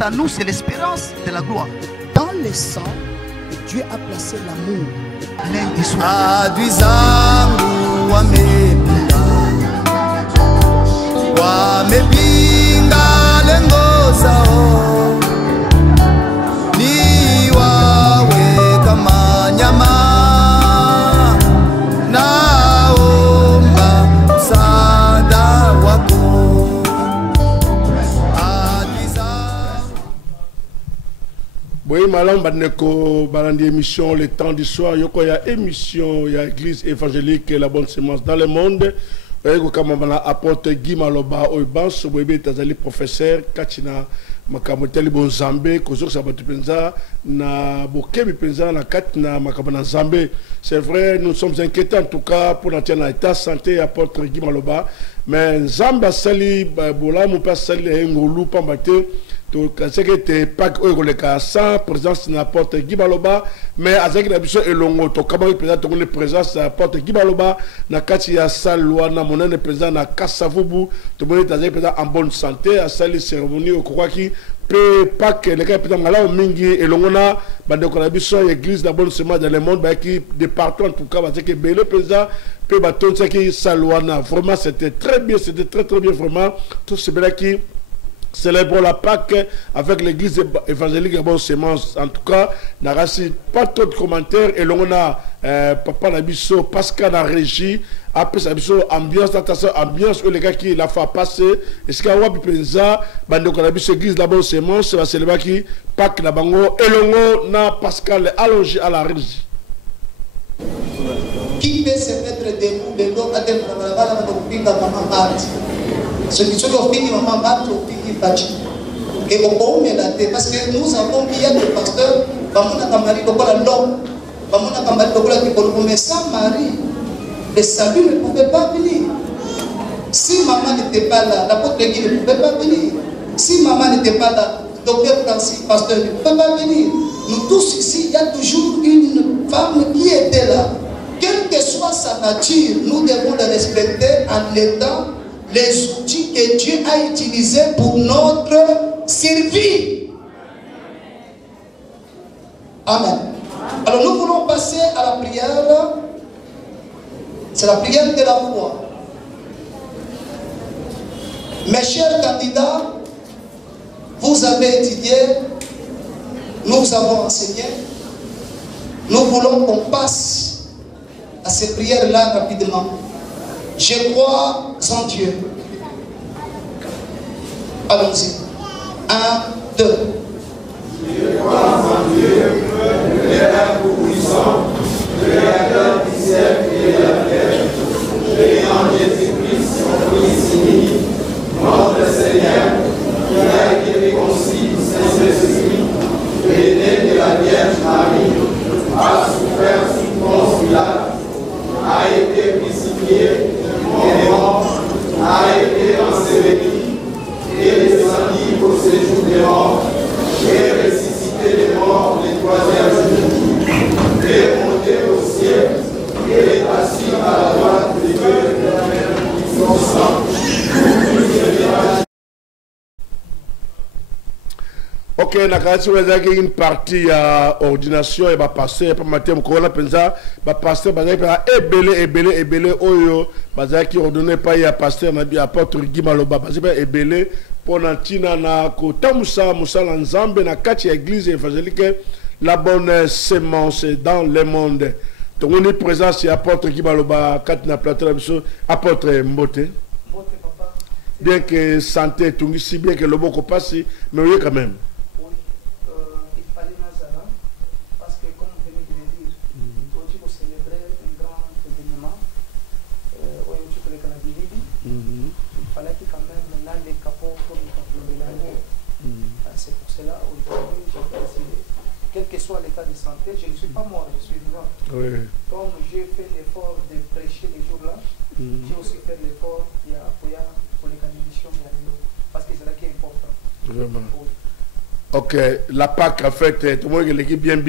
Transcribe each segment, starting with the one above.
Christ en nous, c'est l'espérance de la gloire. Dans le sang, Dieu a placé l'amour. Oui, madame Badneko, balandi émission Le Temps du Soir. Il y a émission, il y a Église évangélique et la bonne semence dans le monde. Il y a apôtre Guy Maloba Oibans, Tazali professeur, Kachina Makamoteli Bonzambe, Kozok Sabatu Penza, na Bokebi Penza, na Katina Makamana Zambé. C'est vrai, nous sommes inquiétés en tout cas pour notre état santé, apôtre Guy Maloba. Mais Zamba Sali, Bola, mon père Sali, Ngolu, Pambate. C'est que tu pas sans présence n'importe Guy Baloba, mais avec la vision et longo, tu comment présente ton présence n'importe Guy Baloba, na katia salwa na monene présent na Kassavubu, tu peux être présent en bonne santé, à salle cérémonie au quoi qui peut pas que les gars présents là au mingi et longo na bande ko la vision église la bonne semence dans le monde bah qui de partout en tout cas parce que belle présent peut baton ça qui salwa na vraiment c'était très bien vraiment tout ce bel qui célébrons la Pâque avec l'église évangélique et bonne semence. En tout cas, n'a pas trop de commentaires et l'on a papa Nabiso Pascal la régie après ça biso ambiance ambiance où les gars qui la fait passer et ce qu'il y a wapi penza bande ko Nabiso église la bonne semence va célébrer qui Pâque la bango et l'on a Pascal allongé à la régie. Qui peut se mettre debout de l'eau à des maman ce qui sont au fini maman au fini pachi et au bon parce que nous avons mis des pasteurs bamuna kamari kokola l'homme bamuna kamari kokola kikolo mais sans mari le salut ne pouvait pas venir. Si maman n'était pas là, l'apôtre Guy ne pouvait pas venir. Si maman n'était pas là, docteur Francis pasteur ne pouvait pas venir. Nous tous ici, il y a toujours une femme qui était là. Quelle que soit sa nature, nous devons le respecter en étant les outils que Dieu a utilisés pour notre survie. Amen. Alors nous voulons passer à la prière. C'est la prière de la foi. Mes chers candidats, vous avez étudié, nous avons enseigné. Nous voulons qu'on passe à ces prières-là rapidement. Je crois en Dieu. Allons-y. 1, 2. Je crois en Dieu, le Père tout-puissant, créateur du ciel et de la terre, et en Jésus-Christ, son Fils unique, notre Seigneur, qui a été réconcilié du Saint-Esprit, et né de la Vierge Marie, a souffert sous Ponce Pilate, a été crucifié, est mort, a été enseveli, et descendu au séjour des morts, et ressuscité des morts le troisième jour, et monté au ciel, et est assis à la droite de Dieu, son sang. Ok, nakati wazaki une partie à ordination et va passer pas matin au corona penza va passer bazaki pa ebele oyo bazaki ordonné pas ya pasteur na bien apôtre Guy Maloba bazaki pa ebele pona tina na ko tamusa musala nzambe na kati ya église évangélique la bonne semence dans le monde. Donc on est présent c'est apôtre Guy Maloba kati na plateau la biso apôtre Mbote. Bien que santé tout si bien que le boko passe mais oui quand même. C'est pour cela aujourd'hui j'ai décidé, quel que soit l'état de santé, je ne suis pas mort, je suis vivant. Oui. Comme j'ai fait l'effort de prêcher les jours-là, j'ai aussi fait l'effort pour les candidations, parce que c'est là qui est important. Vraiment. Ok, la Pâque en fait, tout le monde l'équipe bien,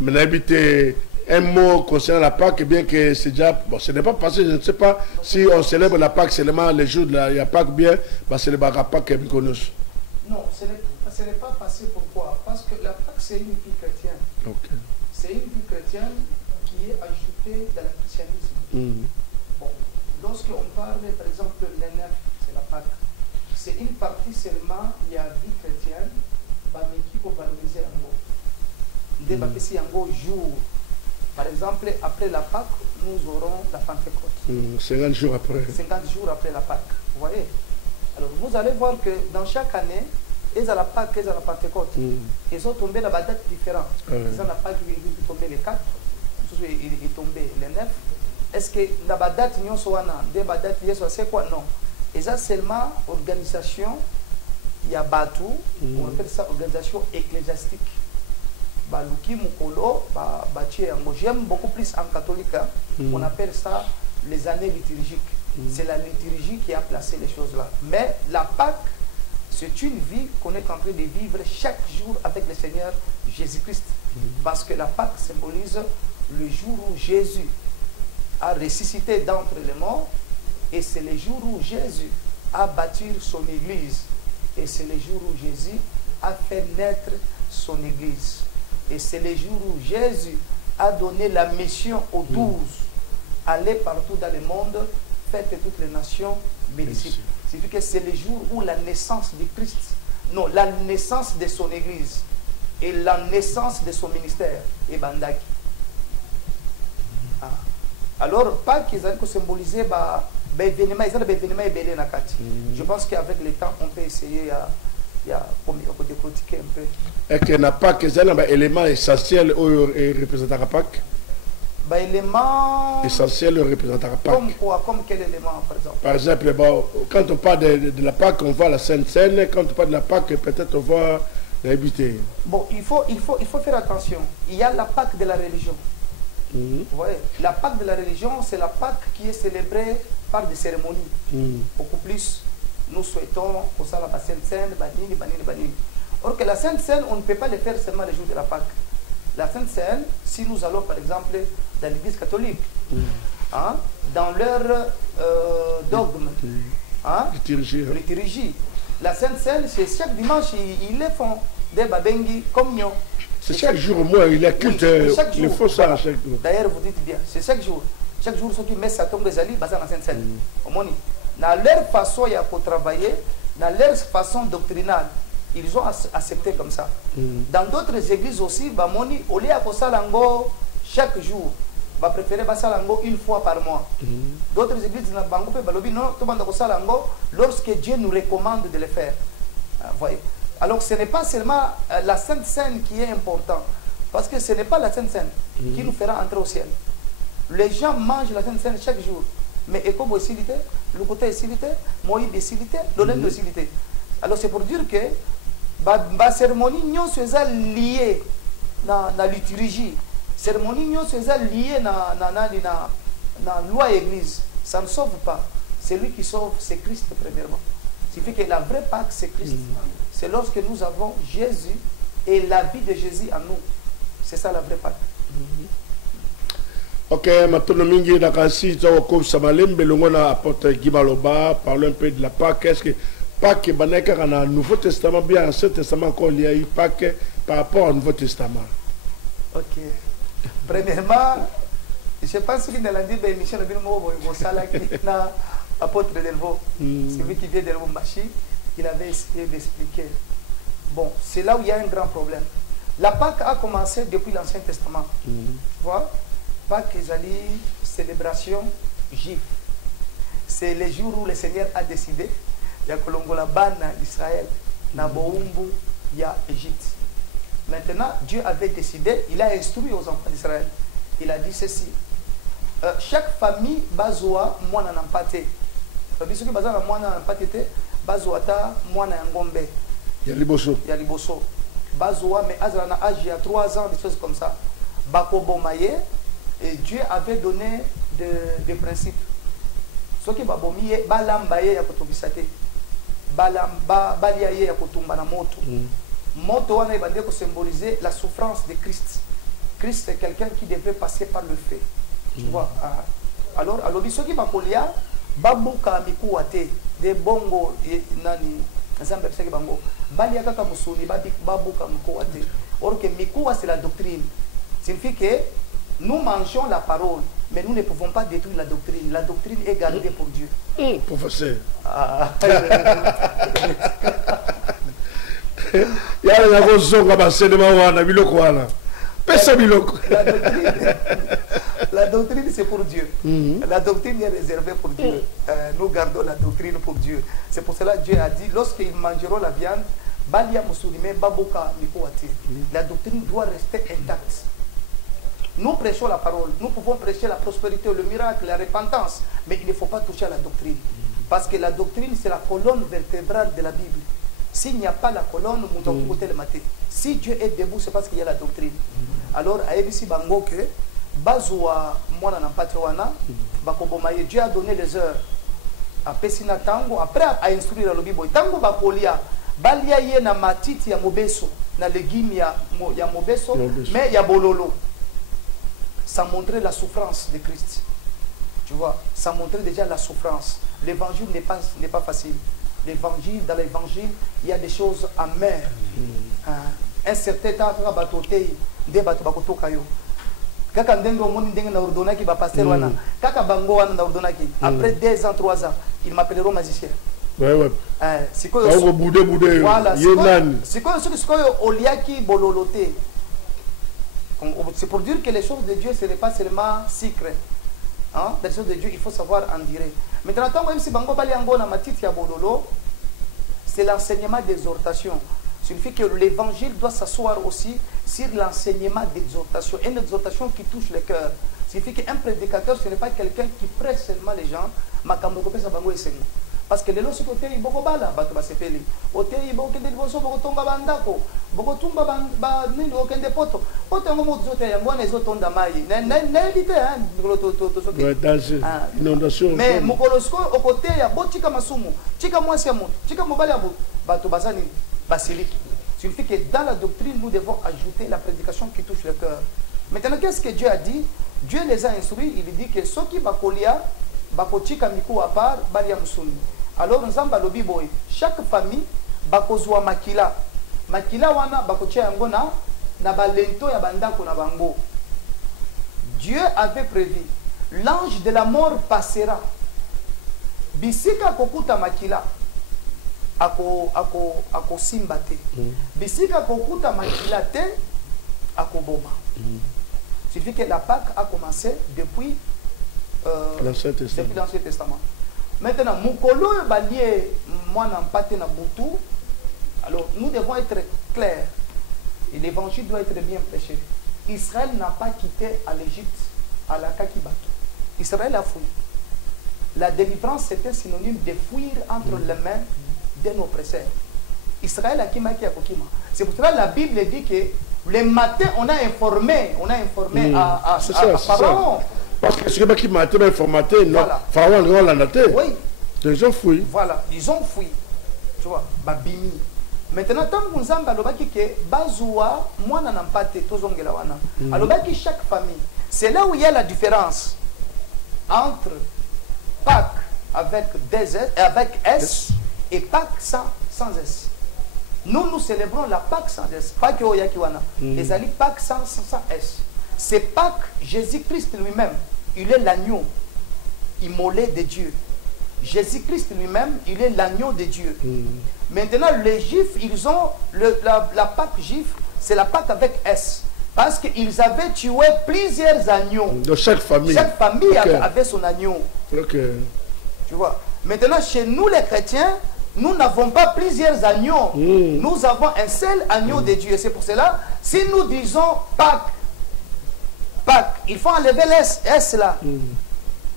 mais habité un mot concernant la Pâque, bien que c'est déjà, bon, ce n'est pas passé, je ne sais pas si on célèbre la Pâque seulement les jours de la Pâque bien, bah, c'est le Pâque Mykonos. Non, ce n'est pas ce n'est pas passé. Pourquoi? Parce que la Pâque, c'est une vie chrétienne. Okay. C'est une vie chrétienne qui est ajoutée dans le christianisme. Bon, lorsqu'on parle, par exemple, le 9, c'est la Pâque. C'est une partie seulement, il y a vie chrétienne, mais qui peut valoriser un mot. Des baptêmes en jour. Par exemple, après la Pâque, nous aurons la Pentecôte. 50 jours après. 50 jours après la Pâque. Vous voyez? Alors, vous allez voir que dans chaque année, ils ont la Pâque, ils ont la Pentecôte. Ils ont tombé dans des dates différentes. Ils ont la Pâque, ils sont tombés les 4. Il est tombé les 9. Est-ce que dans la date, nous sommes c'est quoi? Non. Ils ont seulement organisation, il y a Batou, on appelle ça organisation ecclésiastique. J'aime beaucoup plus en catholique, hein. On appelle ça les années liturgiques. C'est la liturgie qui a placé les choses là. Mais la Pâque, c'est une vie qu'on est en train de vivre chaque jour avec le Seigneur Jésus-Christ. Parce que la Pâque symbolise le jour où Jésus a ressuscité d'entre les morts, et c'est le jour où Jésus a bâti son église, et c'est le jour où Jésus a fait naître son église, et c'est le jour où Jésus a donné la mission aux 12, allez partout dans le monde, faites toutes les nations mes disciples. C'est que c'est le jour où la naissance de Christ, non, la naissance de son église et la naissance de son ministère est bandaki. Alors, pas qu'ils aient symbolisé l'événement, je pense qu'avec le temps, on peut essayer de décortiquer un peu. Et qu'il n'y a pas que un élément essentiel qui représente la Pâque? Élément essentiel représentant la Pâque. Comme quoi? Comme quel élément, par exemple? Par exemple, quand on parle de la Pâque, on voit la Sainte Seine. Quand on parle de la Pâque, peut-être on voit l'habité. Bon, il faut faire attention. Il y a la Pâque de la religion. Vous voyez, la Pâque de la religion, c'est la Pâque qui est célébrée par des cérémonies. Beaucoup plus, nous souhaitons pour ça la Sainte Seine, banini. Or que la Sainte Seine, on ne peut pas le faire seulement les jours de la Pâque. La Sainte Seine, si nous allons par exemple dans l'église catholique, hein, dans leur dogme, hein, liturgie, la Sainte Seine, c'est chaque dimanche, ils les font des babengi communion. C'est chaque jour, moi, il y a culte, il faut ça chaque jour. D'ailleurs, vous dites bien, c'est chaque jour. Chaque jour, ceux qui mettent ça tombe des alliés, basés dans la Sainte Seine. Dans leur façon, il y a pour travailler, dans leur façon doctrinale, ils ont accepté comme ça. Dans d'autres églises aussi, au lieu de Salango chaque jour, va préférer Salango une fois par mois. D'autres églises, lorsque Dieu nous recommande de le faire. Voyez. Alors ce n'est pas seulement la Sainte Seine qui est importante, parce que ce n'est pas la Sainte Seine qui nous fera entrer au ciel. Les gens mangent la Sainte Seine chaque jour, mais Ekobo est silité, le côté est silité, Moïb est silité, l'Olem est silité. Alors c'est pour dire que la cérémonie non se liée à la liturgie, cérémonie non se liée à la loi église, ça ne sauve pas. Celui qui sauve, c'est Christ premièrement. Ce qui fait que la vraie Pâque, c'est Christ. C'est lorsque nous avons Jésus et la vie de Jésus en nous. C'est ça la vraie Pâque. Ok, maintenant, nous avons Samalembe, nous apporté Guy Maloba, parlons un peu de la Pâque. Est-ce que Pâque est dans le Nouveau Testament, bien Ancien Testament, quand il y a eu Pâque par rapport au Nouveau Testament? Ok. Premièrement, je pense qu'il y a dit Michel apôtre Delvaux, celui qui vient de Lubumbashi, il avait essayé d'expliquer. Bon, c'est là où il y a un grand problème. La Pâque a commencé depuis l'Ancien Testament. Tu vois, Pâque est une célébration juive. C'est le jour où le Seigneur a décidé, il y a Kolongola Bana d'Israël, Naboumbu, il y a Égypte. Maintenant, Dieu avait décidé, il a instruit aux enfants d'Israël. Il a dit ceci. Chaque famille bazoa mwana na mpate. Parce que bazoa mwana na mpate te bazoa ta mwana ngombe. Il y a liboso. Il y a liboso. Bazoa mais azala na âge il y a 3 ans des choses comme ça. Bakobo maye et Dieu avait donné des principes. Ce qui babomi balambaye ya kotobisate. Balamba baliaye ya kotumba na moto. Moto wana ibande ko symboliser la souffrance de Christ. Christ est quelqu'un qui devait passer par le feu. Tu vois, alors ceux qui babuka mikuate de bongo nani nzambe bango Balia kaka musuni babuka mikoate. Or que mikoa c'est la doctrine. Signifie que nous mangeons la parole, mais nous ne pouvons pas détruire la doctrine. La doctrine est gardée pour Dieu. Professeur. La doctrine, c'est pour Dieu. La doctrine est réservée pour Dieu. Nous gardons la doctrine pour Dieu. C'est pour cela que Dieu a dit, lorsqu'ils mangeront la viande, la doctrine doit rester intacte. Nous prêchons la parole, nous pouvons prêcher la prospérité, le miracle, la repentance, mais il ne faut pas toucher à la doctrine. Parce que la doctrine, c'est la colonne vertébrale de la Bible. S'il n'y a pas la colonne, si Dieu est debout, c'est parce qu'il y a la doctrine. Alors, à Ebisi Bango, Dieu a donné les heures. Après, à instruire le Bible. Tango Bakolia, Balia ye na matiti ya mobeso, na légumes ya mobeso, mais ya bololo. Ça montrait la souffrance de Christ. Tu vois, ça montrait déjà la souffrance. L'évangile n'est pas facile. L'évangile, dans l'évangile, il y a des choses amères. Un certain temps, des bateaux bakotokayo. Kaka ndengo moni ndenga na ordonaki ba pasteur wana. Kaka bango wana na ordonaki. Après 2 ans, 3 ans, ils m'appelleront magicien. Ouais. C'est quoi? Voilà. C'est quoi oliaki bololoté. C'est pour dire que les choses de Dieu, ce n'est pas seulement secret. Hein? Les choses de Dieu, il faut savoir en dire. Maintenant, même si Bango Baliango na matiti ya bololo, c'est l'enseignement d'exhortation. Ça signifie que l'évangile doit s'asseoir aussi sur l'enseignement d'exhortation. Une exhortation qui touche le cœur. Ça signifie qu'un prédicateur, ce n'est pas quelqu'un qui prêche seulement les gens, mais parce que les lois sont côté bokobala bato basepeli ote ibokende liboso bokotonga bandako bokotumba ba nini okende poto ngo moto zote yango na ezotonda mai na éviter inondation mais mokolosko okote ya botika masumu tika mwasi ya moto tika mobali ya bato basani basiliki. Signifie que dans la doctrine nous devons ajouter la prédication qui touche le cœur. Maintenant, qu'est-ce que Dieu a dit? Dieu les a instruits, il dit que ceux qui bakolia bakotika miku à part balia musuni. Alors nous avons le biboy. Chaque famille bakozwa makila wana bakotia yango na balento ya bandako na bango. Dieu avait prévu l'ange de la mort passera. Bisika kokuta makila ako simbate. Bisika kokuta makila te ako boma. Signifie que la Pâque a commencé depuis l'Ancien Testament. Maintenant, Mukolo Balié, moi n'empate na Boutou. Alors, nous devons être clairs. Et l'évangile doit être bien prêché. Israël n'a pas quitté à l'Égypte, à la Kakibato. Israël a fui. La délivrance, c'était synonyme de fuir entre les mains d'un oppresseur. Israël a kimaki à Kokima. C'est pour cela que la Bible dit que le matin, on a informé à Pharaon. Parce que ce qui m'a été informé, non, Pharaon l'a noté. Oui. Ils ont fui. Voilà, ils ont fui. Tu vois, Babimi. Maintenant, tant que nous avons dit que Bazoua, moi, n'en pas été tozongela wana. Alors, chaque famille, c'est là où il y a la différence entre Pâques avec S et Pâques sans S. Nous célébrons la Pâques sans S. Pâques Oyakiwana. Les alliés Pâques sans S. C'est Pâques, Jésus-Christ lui-même, il est l'agneau immolé de Dieu. Jésus-Christ lui-même, il est l'agneau de Dieu. Maintenant, les Juifs, ils ont la Pâque juive, c'est la Pâque avec S. Parce qu'ils avaient tué plusieurs agneaux. De chaque famille. Chaque famille avait son agneau. Tu vois. Maintenant, chez nous les chrétiens, nous n'avons pas plusieurs agneaux. Nous avons un seul agneau de Dieu. C'est pour cela, si nous disons Pâques, il faut enlever l'S là.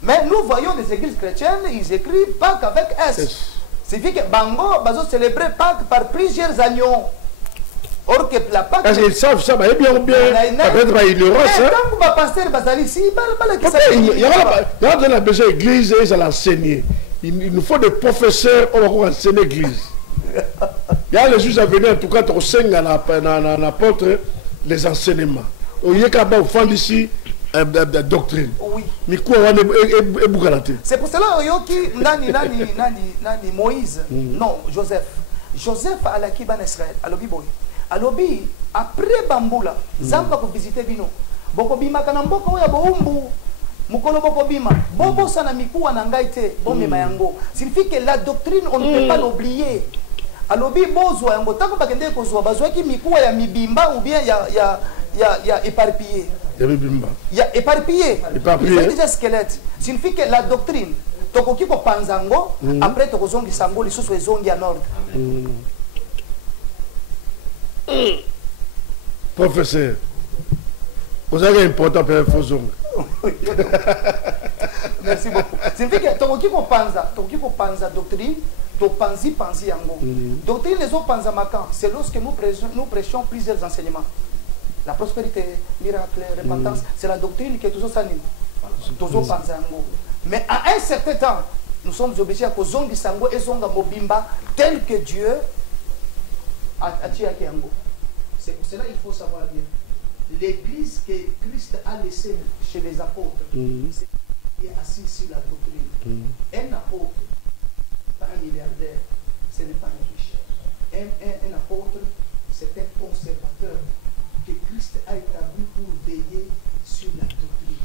Mais nous voyons des églises chrétiennes, ils écrivent Pâques avec S. C'est-à-dire que Bango va célébrer Pâques par plusieurs agneaux. Or que la Pâques... Parce qu'ils savent ça, bien ou bien, peut-être pas ignorance. Il y a dans la besoin d'église, ils allent enseigner. Il nous faut des professeurs, on va enseigner l'église. Il y a les juges à venir, en tout cas, au sein de l'apôtre, les enseignements. Il y a qu'à ici la doctrine. Oui. C'est pour cela que Moïse, non, Joseph. Joseph a la kiban Israël. Alobi boy. Alobi après bambula zamba ko visiter bino. Boko bima kana mboko ya boumbu. Mukolo boko bima. Bobo sana mikuwa na ngai te bombe mayango. Signifie que la doctrine on ne peut pas l'oublier. Alobi bozwa yango tako bakende ko zwa bazwa ki mikuwa ya mibimba ou bien ya éparpillé. Ya mibimba. Ya éparpillé. Éparpillé. C'est déjà squelette. Signifie que la doctrine tokoki ko panzango après tokozongi sango lisusu ezongi en ordre. Professeur, vous avez important pour faire Merci beaucoup. Signifie que tokoki ko panza doctrine, to panzi yango. Doctrine les autres panza makan, c'est lorsque nous prêchons plusieurs enseignements. La prospérité, miracle, repentance, c'est la doctrine qui est toujours sanime. Toujours panza yango. Mais à un certain temps, nous sommes obligés à kozongi sango et zonga mobimba tel que Dieu a tiré à Kiango. C'est pour cela qu'il faut savoir bien. L'église que Christ a laissée chez les apôtres, c'est qui est assis sur la doctrine. Un apôtre, pas un milliardaire, ce n'est pas un riche. Un apôtre, c'est un conservateur que Christ a établi pour veiller sur la doctrine.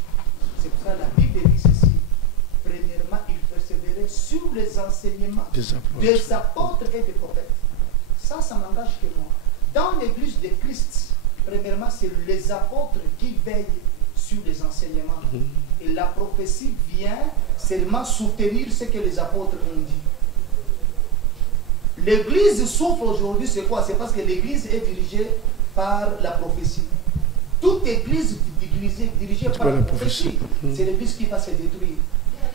C'est pour ça que la Bible dit ceci. Premièrement, il persévérait sur les enseignements des apôtres et des prophètes. Ça m'engage que moi. Dans l'église de Christ, premièrement, c'est les apôtres qui veillent sur les enseignements. Et la prophétie vient seulement soutenir ce que les apôtres ont dit. L'église souffre aujourd'hui, c'est quoi? C'est parce que l'église est dirigée par la prophétie. Toute église dirigée par la prophétie, c'est l'église qui va se détruire.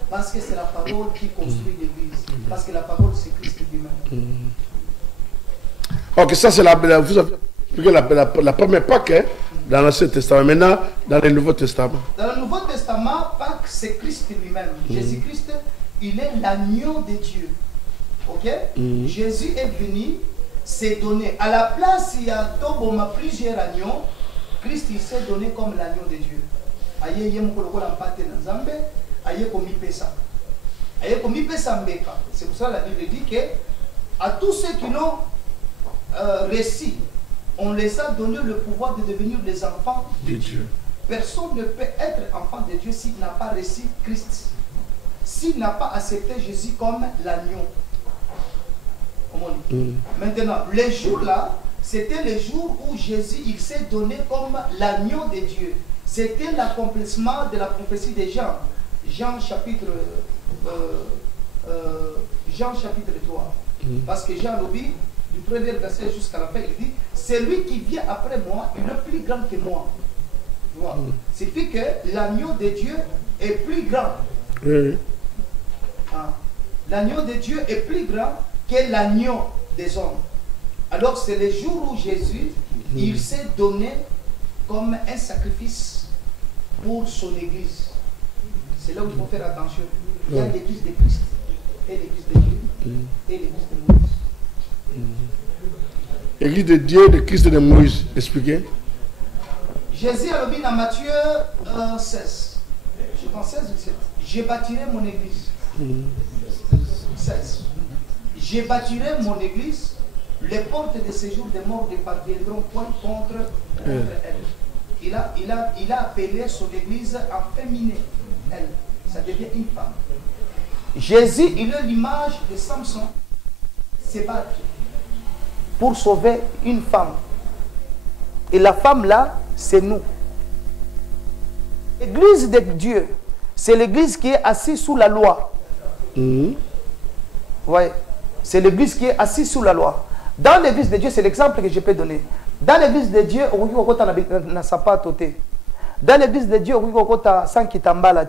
Parce que c'est la parole qui construit l'église. Parce que la parole, c'est Christ lui-même. Ok, ça c'est vous avez expliqué la première Pâque hein, dans l'Ancien Testament. Maintenant, dans le Nouveau Testament. Dans le Nouveau Testament, Pâque, c'est Christ lui-même. Jésus-Christ, il est l'agneau de Dieu. Ok? Jésus est venu s'est donné. À la place, il y a plusieurs agneaux. Christ, il s'est donné comme l'agneau de Dieu. C'est pour ça que la Bible dit que à tous ceux qui l'ont réussi, on les a donné le pouvoir de devenir des enfants de Dieu. Personne ne peut être enfant de Dieu s'il n'a pas reçu Christ, s'il n'a pas accepté Jésus comme l'agneau. Maintenant, les jours-là, c'était les jours où Jésus il s'est donné comme l'agneau de Dieu. C'était l'accomplissement de la prophétie de Jean. Jean chapitre 3. Parce que Jean le dit, du premier verset jusqu'à la fin, il dit, c'est lui qui vient après moi, il est plus grand que moi. C'est fait que l'agneau de Dieu est plus grand. L'agneau de Dieu est plus grand que l'agneau des hommes. Alors c'est le jour où Jésus, il s'est donné comme un sacrifice pour son église. C'est là où il faut faire attention. Il y a l'église de Christ et l'église de Dieu et l'église de Moïse. L'église de Dieu, de Christ et de Moïse. Expliquez. Jésus a dit dans Matthieu 16. Je pense 16 ou 17. Je bâtirai mon église. 16. Je bâtirai mon église. Les portes de séjour des morts ne parviendront point contre elle. Il a appelé son église à féminer. Elle. Ça devient une femme. Jésus, il est l'image de Samson. Se battre pour sauver une femme. Et la femme là, c'est nous. L'église de Dieu, c'est l'église qui est assise sous la loi. Ouais. C'est l'église qui est assise sous la loi. Dans l'église de Dieu, c'est l'exemple que je peux donner. Dans l'église de Dieu, on n'a pas toté. Dans l'église de Dieu, on a sans qui t'emballe.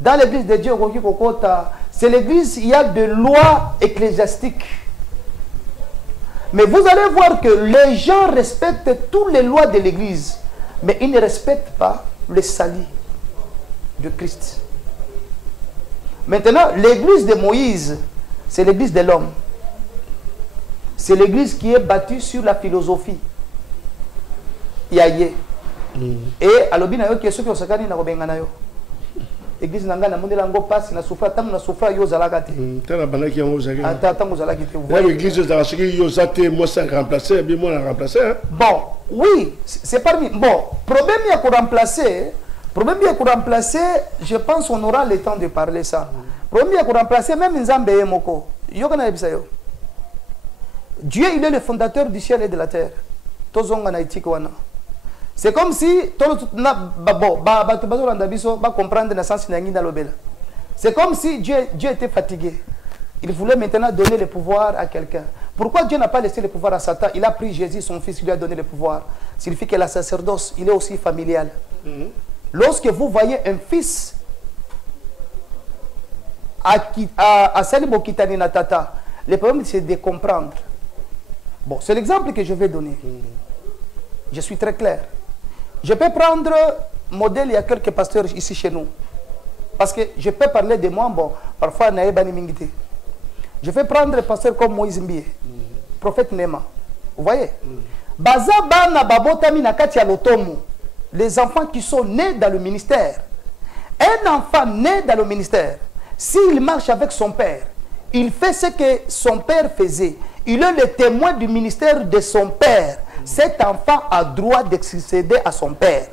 Dans l'église de Dieu, c'est l'église, il y a de lois ecclésiastiques. Mais vous allez voir que les gens respectent toutes les lois de l'église, mais ils ne respectent pas le salut de Christ. Maintenant, l'église de Moïse, c'est l'église de l'homme. C'est l'église qui est bâtie sur la philosophie. Yaye. Et alobina yo keso ki osakani na kobenga na yo. église nanga na mondela ngo passe na souffra tant na souffra yo zalaka te tala banaki yango zaki tant ngo zalaki te la église za chiki yo zate moi ça remplacer bien moi remplacer hein? Bon oui c'est parmi bon problème ya ko remplacer je pense on aura le temps de parler ça problème ya ko remplacer même nzambe moko yo kana ebisa yo Dieu il est le fondateur du ciel et de la terre tozonga na itiki wana. C'est comme si c'est comme si Dieu était fatigué. Il voulait maintenant donner le pouvoir à quelqu'un. Pourquoi Dieu n'a pas laissé le pouvoir à Satan? Il a pris Jésus, son fils, il lui a donné le pouvoir. Ça signifie que la sacerdoce, il est aussi familial. Lorsque vous voyez un fils à Salimo Kitani Natata, le problème c'est de comprendre. Bon, c'est l'exemple que je vais donner. Je suis très clair. Je peux prendre modèle, il y a quelques pasteurs ici chez nous. Parce que je peux parler de moi, bon, parfois, je vais prendre un pasteur comme Moïse Mbie, prophète Nema. Vous voyez? Les enfants qui sont nés dans le ministère. Un enfant né dans le ministère, s'il marche avec son père, il fait ce que son père faisait. Il est le témoin du ministère de son père. Cet enfant a droit de succéder à son père.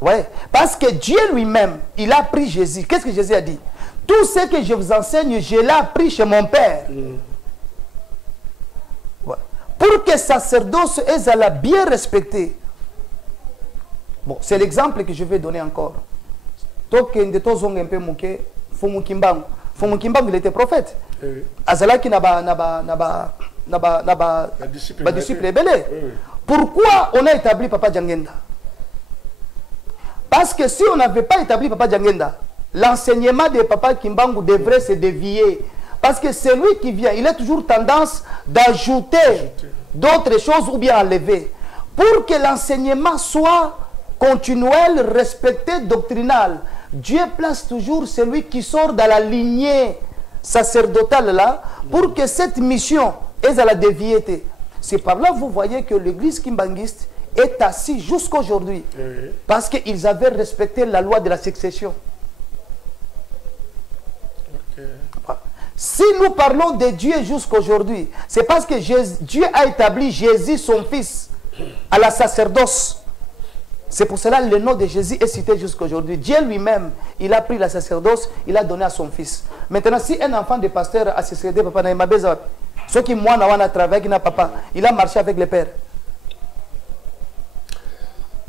Ouais. Parce que Dieu lui-même, il a pris Jésus. Qu'est-ce que Jésus a dit? Tout ce que je vous enseigne, je l'ai appris chez mon père. Ouais. Pour que sacerdoce est bien respecté. Bon, c'est l'exemple que je vais donner encore. Fumukimbang, il était prophète. Azalaki disciple rebelle. Pourquoi on a établi Papa Djangenda? Parce que si on n'avait pas établi Papa Djangenda, l'enseignement de Papa Kimbangu devrait se dévier. Parce que c'est lui qui vient, il a toujours tendance d'ajouter d'autres choses ou bien enlever. Pour que l'enseignement soit continuel, respecté, doctrinal, Dieu place toujours celui qui sort dans la lignée sacerdotale là, pour que cette mission ait à la déviété. C'est par là que vous voyez que l'église kimbanguiste est assise jusqu'à aujourd'hui. Parce qu'ils avaient respecté la loi de la succession. Si nous parlons de Dieu jusqu'à aujourd'hui, c'est parce que Dieu a établi Jésus, son fils, à la sacerdoce. C'est pour cela que le nom de Jésus est cité jusqu'à aujourd'hui. Dieu lui-même, il a pris la sacerdoce, il a donné à son fils. Maintenant, si un enfant de pasteur a succédé papa Naïmabeza, ceux qui moi n'a travaillé, qui n'a papa, il a marché avec le père.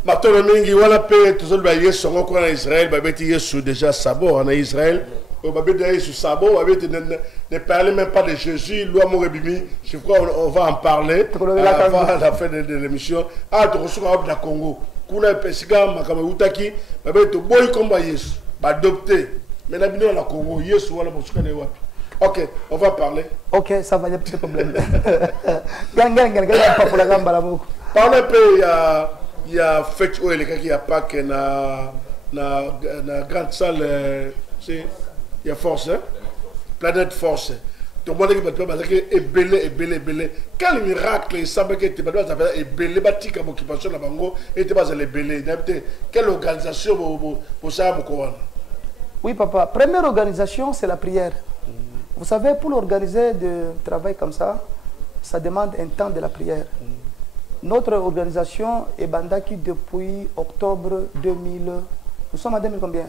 Maintenant, mingi wala pe tout le Yesu encore en Israël, babeti Yesu déjà sabo en Israël. Babeti Yesu sabo, babeti ne parlez même pas de Jésus, loi mon rebimi. Je crois on va en parler avant la fin de l'émission. Ah, tu reçois au Congo. Kuna pesika makama utaki babeti boy komba Yesu, ba adopté. Mais na bino la Congo Yesu wala bosuka ne wapi. Ok, on va parler. Ok, ça va, il n'y a pas de problème. Parlez un peu, il y a fête où il y a pas que na grande salle, il y a force, hein? Planète force. Tout le monde est belé. Quel miracle, il semble que tu es belé, bâti comme occupation la bango, et tu es belé. Quelle organisation pour ça? Oui, papa. Première organisation, c'est la prière. Vous savez, pour organiser de travail comme ça, ça demande un temps de la prière. Notre organisation est bandaki depuis octobre 2000. Nous sommes en 2000 combien?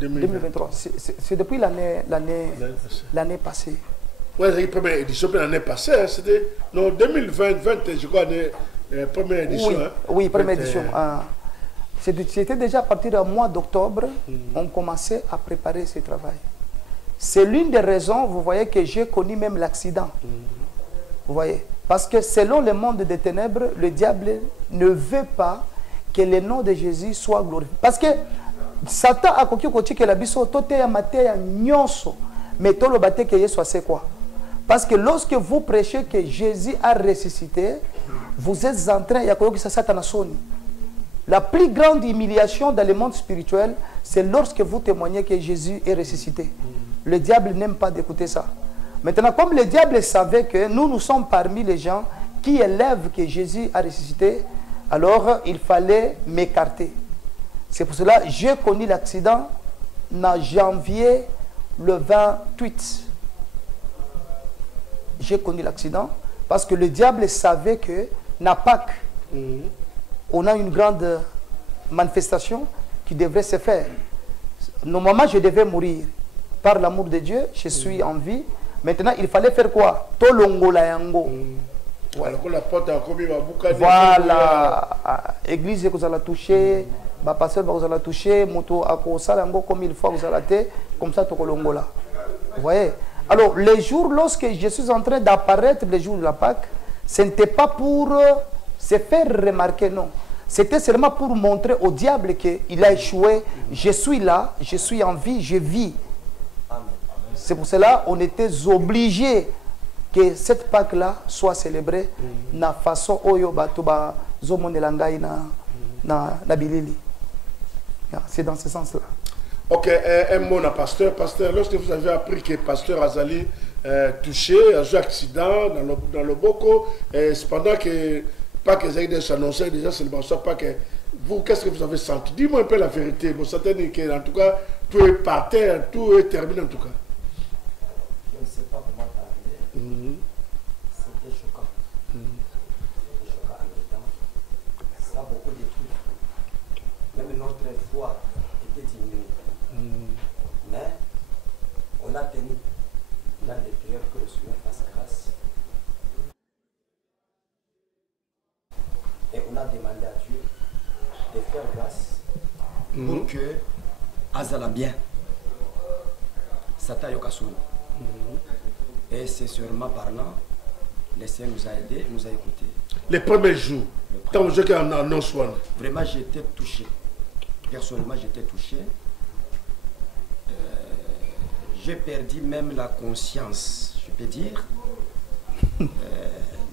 2023. C'est depuis l'année passée. Oui, c'est la première édition de l'année passée. C'était 2020, je crois, la première édition. Oui, oui, première édition. C'était déjà à partir du mois d'octobre, on commençait à préparer ce travail. C'est l'une des raisons, vous voyez, que j'ai connu même l'accident. Vous voyez? Parce que selon le monde des ténèbres, le diable ne veut pas que le nom de Jésus soit glorifié. Parce que Satan a dit que la biso tote ya mateya nyonso, mais tout le bâté que Jésus c'est quoi? Parce que lorsque vous prêchez que Jésus a ressuscité, vous êtes en train, la plus grande humiliation dans le monde spirituel, c'est lorsque vous témoignez que Jésus est ressuscité. Le diable n'aime pas d'écouter ça. Maintenant, comme le diable savait que nous sommes parmi les gens qui élèvent que Jésus a ressuscité, alors il fallait m'écarter. C'est pour cela que j'ai connu l'accident en janvier le 28. J'ai connu l'accident parce que le diable savait que na Pâques, on a une grande manifestation qui devrait se faire. Normalement, je devais mourir. Par l'amour de Dieu, je suis en vie. Maintenant, il fallait faire quoi? Tolongola yango. Voilà. Église, vous allez toucher. Pasteur, vous allez toucher. Moto, comme il faut, vous allez comme ça, Tolongola. Vous voyez? Alors, les jours, lorsque je suis en train d'apparaître, les jours de la Pâque, ce n'était pas pour se faire remarquer, non. C'était seulement pour montrer au diable qu'il a échoué. Je suis là, je suis en vie, je vis. C'est pour cela qu'on était obligés que cette Pâque-là soit célébrée de la façon dont c'est dans ce sens-là. Ok, un mot à pasteur. Pasteur, lorsque vous avez appris que pasteur Azali touché, a eu un accident dans le Boko, cependant que pas que Zaïd s'annonçait déjà, c'est le bonsoir, pas que vous, qu'est-ce que vous avez senti? Dis-moi un peu la vérité. Vous sentez que, en tout cas, tout est par terre, tout est terminé en tout cas. Je ne sais pas comment parler. C'était choquant. C'était choquant en même temps. Ça a beaucoup détruit. Même notre foi était diminuée. Mais on a tenu dans les prières que le Seigneur fasse grâce. Et on a demandé à Dieu de faire grâce pour que Azala bien. Sata Yokasoun. Et c'est sûrement parlant, le Seigneur nous a aidés, nous a écoutés. Les premiers jours, tant que j'ai en annonce. Vraiment, j'étais touché. Personnellement, j'étais touché. J'ai perdu même la conscience, je peux dire.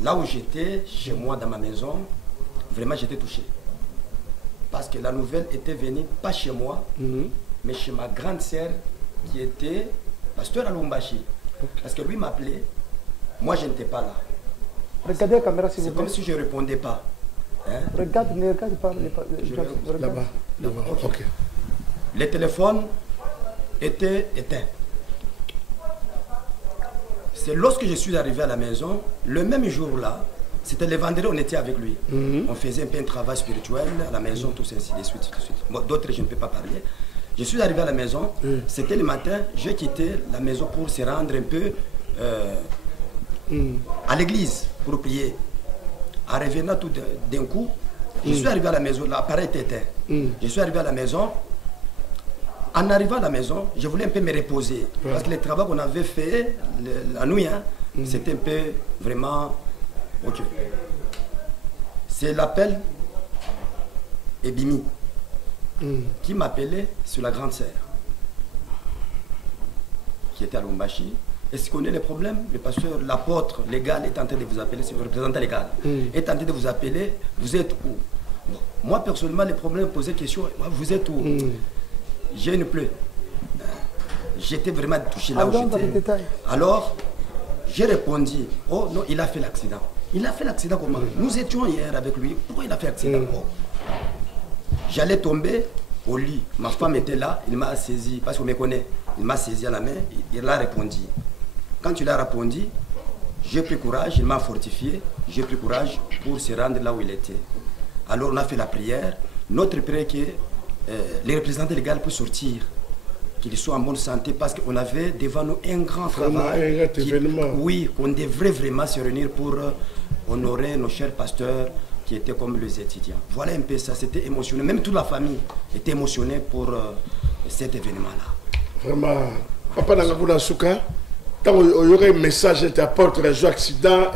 Là où j'étais, chez moi, dans ma maison, vraiment, j'étais touché. Parce que la nouvelle était venue, pas chez moi, mais chez ma grande sœur, qui était pasteur à Lumbashi. Parce que lui m'appelait, moi je n'étais pas là. Regardez la caméra s'il vous C'est plaît. comme si je ne répondais pas. Hein? Regarde, ne regarde pas. Là-bas. Ok. Le téléphone était éteint. C'est lorsque je suis arrivé à la maison, le même jour-là, c'était le vendredi, on était avec lui. On faisait un peu un travail spirituel à la maison, tout ça, ainsi de suite. Bon, d'autres, je ne peux pas parler. Je suis arrivé à la maison, c'était le matin, j'ai quitté la maison pour se rendre un peu à l'église pour prier. En revenant tout d'un coup, je suis arrivé à la maison, l'appareil était éteint. Je suis arrivé à la maison. En arrivant à la maison, je voulais un peu me reposer. Parce que le travail qu'on avait fait la nuit, hein, c'était un peu vraiment... Ok. C'est l'appel Ebimi qui m'appelait sur la grande sœur qui était à Lumbashi. Est-ce qu'on a les problèmes? Le pasteur, l'apôtre légal est en train de vous appeler, c'est le représentant légal, est en train de vous appeler. Vous êtes où? Bon, moi, personnellement, les problèmes posaient question. Vous êtes où? J'ai une plaie. J'étais vraiment touché là où j'étais. Alors, j'ai répondu, oh non, il a fait l'accident. Il a fait l'accident comment? Nous étions hier avec lui. Pourquoi il a fait l'accident? Oh. J'allais tomber au lit. Ma femme était là, il m'a saisi, parce qu'on me connaît. Il m'a saisi à la main, il a répondu. Quand il a répondu, j'ai pris courage, il m'a fortifié, j'ai pris courage pour se rendre là où il était. Alors on a fait la prière. Notre prière que les représentants légaux puissent sortir, qu'ils soient en bonne santé, parce qu'on avait devant nous un grand travail. Oui, qu'on devrait vraiment se réunir pour honorer nos chers pasteurs qui étaient comme les étudiants. Voilà un peu ça, c'était émotionnel. Même toute la famille était émotionnée pour cet événement-là. Vraiment, Papa Nangabuna Souka, quand il y aurait un message qui apporte les accidents,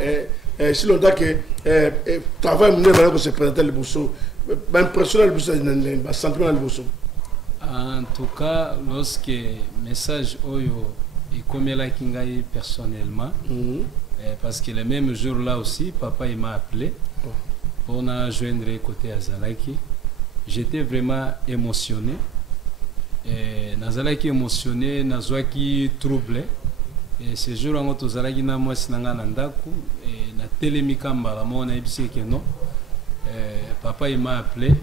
si l'on dit que le travail mené pour se présenter le Bousso, impressionnant le Bousso, le sentiment le Bousso. En tout cas, lorsque le message Oyo est comme là Kingai personnellement, parce que le même jour là aussi, papa il m'a appelé pour nous joindre côté Azalaki. J'étais vraiment émotionné. Nazalaki émotionné, Nazwaki troublé. Et ce jour là, nous Azalaki na moi sinanga nandaku et na télémika mbala mona ebisi que non. Papa il m'a appelé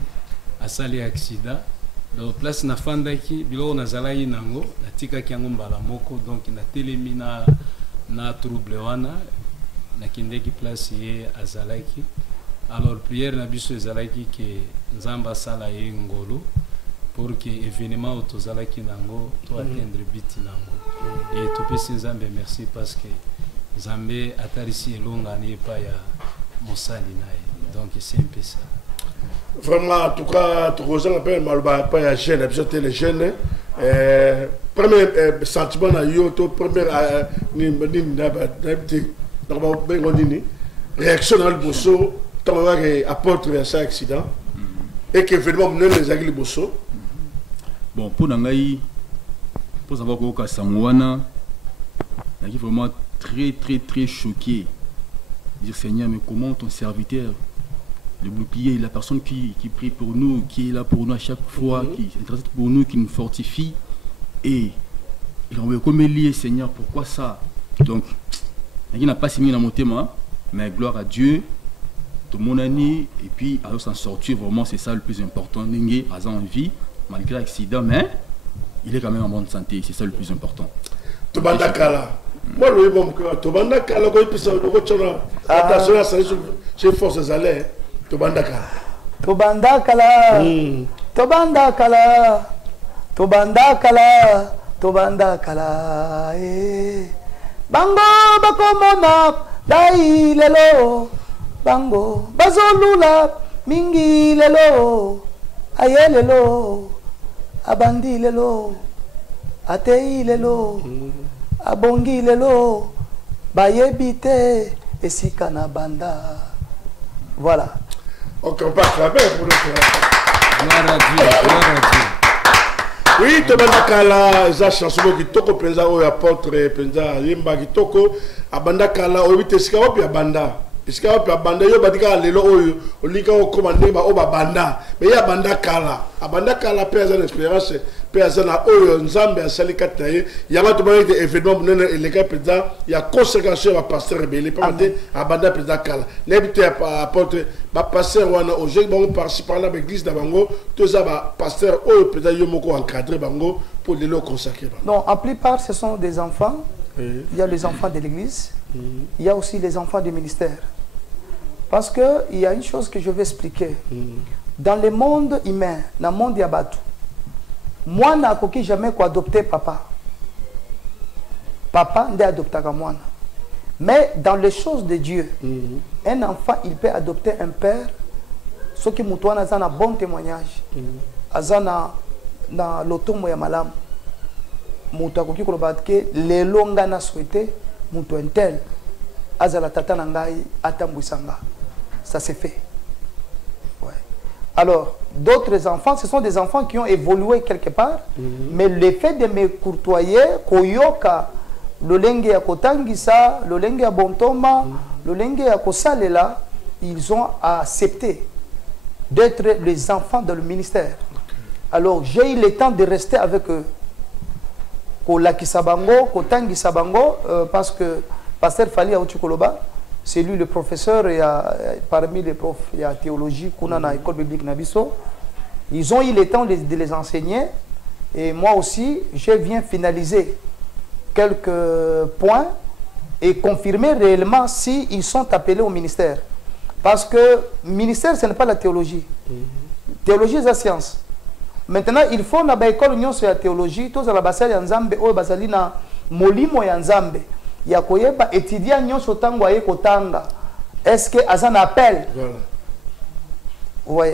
à sali accident. donc place na fandaki biloko nazalaki nango natikaki yango mbala moko donc natelemi na trouble wana nakendeki place ye azalaki. Alors prière na biso ezalaki ke nzamba sala ye ngolo pour que événement autozalaki nango to atteindre biti nango et topesi nzambe merci parce que nzambe atarisi elonga ne pa ya mosali na ye donc c'est un peu ça. Vraiment, en tout cas, tu ressens un peu mal pas ya jeune, biso te les jeunes. Premier sentiment na yo to premier réaction dans le bosso tant que apporte à ça accident et que événement mener les agli bosso. Bon, pour Nangaï, pour savoir que Sangwana, il est vraiment très choqué. Dire Seigneur, mais comment ton serviteur, le bouclier, la personne qui prie pour nous, qui est là pour nous à chaque fois, qui est intéressée pour nous, qui nous fortifie, et il envoie comme lié, Seigneur, pourquoi ça? Donc, il n'a pas signé dans mon thème, mais gloire à Dieu, tout mon année, et puis alors s'en sortir, vraiment, c'est ça le plus important. N'engé, à en vie, malgré l'accident, mais il est quand même en bonne santé, c'est ça le plus important. Tobandakala. Moi, le bon cœur, Tobandakala, quand il peut se retrouver, attention à ça, j'ai force d'aller. Tobandakala. Tobandakala. Tobandakala. Tobandakala. Tobandakala. Bango bakomona dai lelo. Bango bazolula mingi lelo. Ayelelo. Abandi lelo. Atei lelo. Abongi lelo. Bayebite esika na banda. Voilà. On compare la paix pour le faire. Gloire à Dieu. Oui, Tobandakala, za chanson qui toko penza o apôtre penza yemba qui toko abandakala o bite sika opi abanda. Sika opi abanda yo badika lelo oyo olika o commander ba o banda. Mais ya bandakala. Abandakala penza l'expérience penza na oyo nzambe asali kataye yanga to ba des événements nene eleka penza ya consécration ba pasteur rebelle pas de abanda penza kala. Lebite apôtre ba pasteur wana au jeu bon participer à l'église da bango tout ça ba pasteur oyo penza yo moko encadrer bango pour les le consacrer. Non, en plupart ce sont des enfants. Il y a les enfants de l'église. Il y a aussi les enfants du ministère. Parce que il y a une chose que je vais expliquer. Dans le monde humain, dans le monde Yabatou, moi, je n'ai jamais adopté papa. Papa n'a adopté moi. Mais dans les choses de Dieu, un enfant, il peut adopter un père. Ce qui m'a un bon témoignage. Azana na lotomo ya malam. Muta koki kolobadke le longa na souhaité muto entel. Azala tata nangai atambusanga. Ça s'est fait. Ouais. Alors, d'autres enfants, ce sont des enfants qui ont évolué quelque part, mais le fait de me courtoyer, koyoka, le lenge ya kotangisa, le lenge ya bontoma, le lenge ya kosalela, ils ont accepté d'être les enfants dans le ministère. Alors, j'ai eu le temps de rester avec eux. Kolakisabango, kotangisabango, parce que Pasteur Fali Aouchikoloba, c'est lui le professeur, et parmi les profs, il y a théologie, qu'on a dans l'école biblique Nabiso. Ils ont eu le temps de les enseigner. Et moi aussi, je viens finaliser quelques points et confirmer réellement s'ils sont appelés au ministère. Parce que ministère, ce n'est pas la théologie. Théologie, c'est la science. Maintenant, il faut que l'école union sur la théologie, tous la basali Nzambe, ou basali na molimo ya Nzambe. Ya koyeba étudiant nyonso tango aye kotanga. Est-ce que azan appel? Voilà. Oui.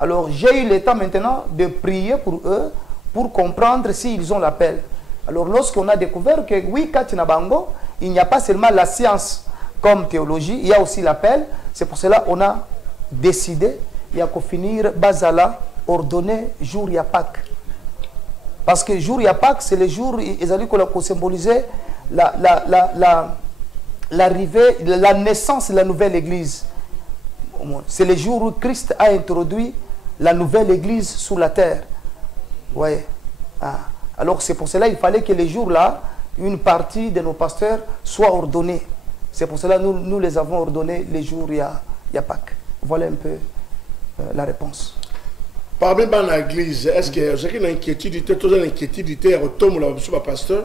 Alors, j'ai eu le temps maintenant de prier pour eux, pour comprendre s'ils ont l'appel. Alors, lorsqu'on a découvert que oui, Katinabango, il n'y a pas seulement la science comme théologie, il y a aussi l'appel. C'est pour cela qu'on a décidé, il y a qu'au finir, Bazala, ordonné jour ya Pâques. Parce que jour ya Pâques, c'est le jour, ils allaient qu'on symbolisait l'arrivée, la naissance de la nouvelle église. C'est le jour où Christ a introduit la nouvelle église sous la terre. Ouais. Ah. Alors c'est pour cela qu'il fallait que les jours-là, une partie de nos pasteurs soit ordonnée. C'est pour cela que nous les avons ordonnés les jours il y a Pâques. Voilà un peu la réponse. parmi l'église, est-ce que j'ai une inquiétude, toujours l'inquiétude, il y a un pasteur?